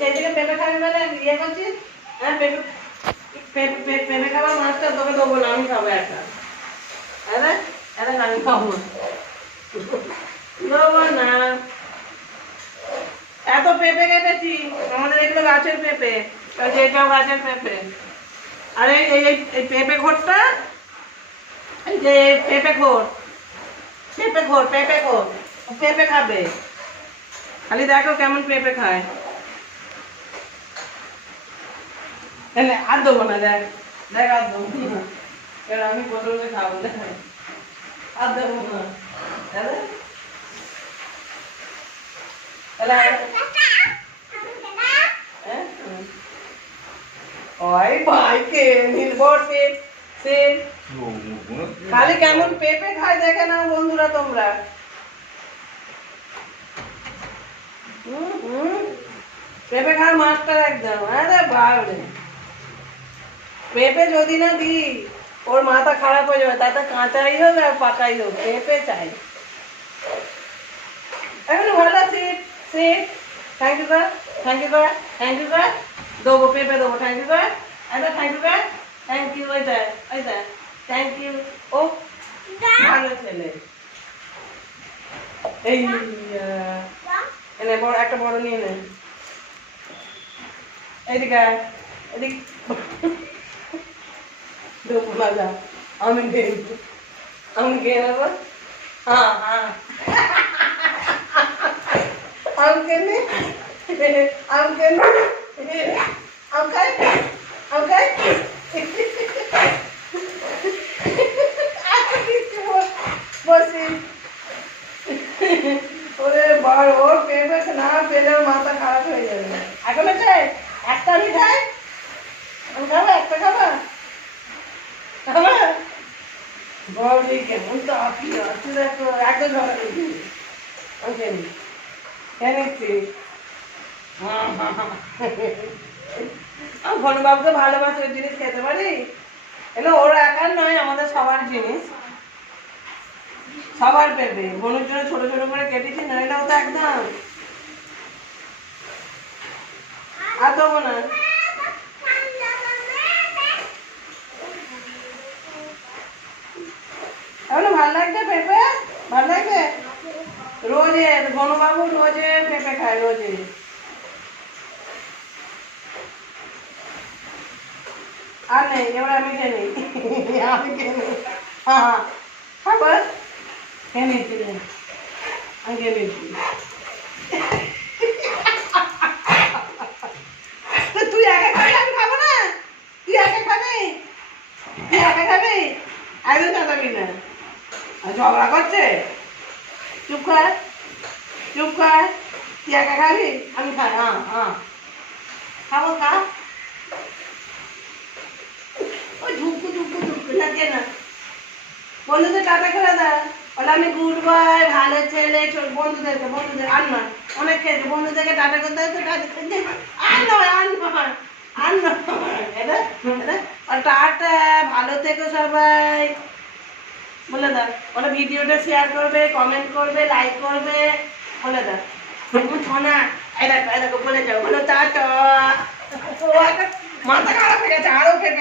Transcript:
সেই থেকে পেঁপে খাবি বলে ইয়ে করছিস। হ্যাঁ পেঁপে খাবার মাছটা তোকে দেবো না, আমি খাবো একটা। আরে আরে আমি খাবো দেবো না। এত পেঁপে কেটেছি, আমাদের এগুলো গাছের পেঁপে, এটাও গাছের পেঁপে। আর এই পেঁপে ঘোরটা, এই যে পেঁপে ঘোর, পেঁপে ঘোর, পেঁপে ঘোর, পেঁপে খাবে। খালি দেখো কেমন পেঁপে খায়। আর দেবো না, দেখ দেখ আর দেবো না, কারণ আমি পটলে খাবো, দেখ আর দেবো না। ওই ভাইকে নির্ভর সে খালি কেমন পেঁপে খায় দেখে না বন্ধুরা তোমরা। পেঁপে খাওয়ার মাস্টার একদম। আরে বাবরে, পেঁপে যদি না দিই ওর মাথা খারাপ হয়ে যাবে, তাতে কাঁচাই হোক আর পাকাই হোক পেঁপে চাই। এখন ভালো sit sit, thank you sir, thank you sir, thank you sir, দেবো পেঁপে দেবো, থ্যাংক ইউ স্যার, আচ্ছা thank you sir, thank you, ওই স্যার থ্যাংক ইউ। ও ভালো ছেলে। এই এনে বড় একটা বড় নিয়ে নে, এইদিকে এদিক দেবো মজা, আমি খেয়ে নেবো। হ্যাঁ হ্যাঁ আমাকে নে, আমাকে নে, আমাকে আমাকে বসি। ওরে বার ওর পেঁপে না পেলে ওর মাথা খারাপ হয়ে যাবে। এখন চাই একটা আমি খাই, আমি খাবো একটা, খাবা খাবা বলি কেমন তো আপনি আছে দেখো, একদম খাবার ওকে নিচ্ছি। ভনুবাবুকে ভালোবাসে ওই জিনিস খেতে পারি, এগুলো ওর একার নয়, আমাদের সবার জিনিস, সবার পেঁপে। ভনুর জন্য ছোট ছোট করে কেটেছি, নইলে তো একদম আর দেবো না। এখন ভালো লাগবে পেঁপে, ভালো লাগবে রোজে। ভনুবাবু রোজে পেঁপে খায়, রোজে। আর নেই, এবার আমি খেয়ে নিই, আমি খেয়ে নিই। হ্যাঁ হ্যাঁ খাবার খেয়ে নিচ্ছি, আমি খেয়ে নিচ্ছি। তুই একা খাবি, আমি খাবো না? তুই একা খাবি, তুই একা খাবি, একদম চাচাবি না। ঝগড়া করছে, চুপ কর চুপ কর, তুই একা খাবি, আমি খাই। হ্যাঁ হ্যাঁ খাবো, খা। ওই ঝুঁকু ঝুঁকু ঝুঁকু লাগে না। বন্ধুদের টাটা করে দেয়, বলে আমি গুড বয়, ভালো ছেলে। বন্ধুদের আর নয়, অনেক খেয়েছে, বন্ধুদেরকে টাটা করতে হয় তো আর নয়, আর নয়, আর নয়, টাটা, ভালো থেকো সবাই বলে দাও। বলে ভিডিওটা শেয়ার করবে, কমেন্ট করবে, লাইক করবে, বলে দাও। শোনা এই দেখো বলে যাও, বলো টাটা। মাথা খারাপ হয়ে গেছে, আরো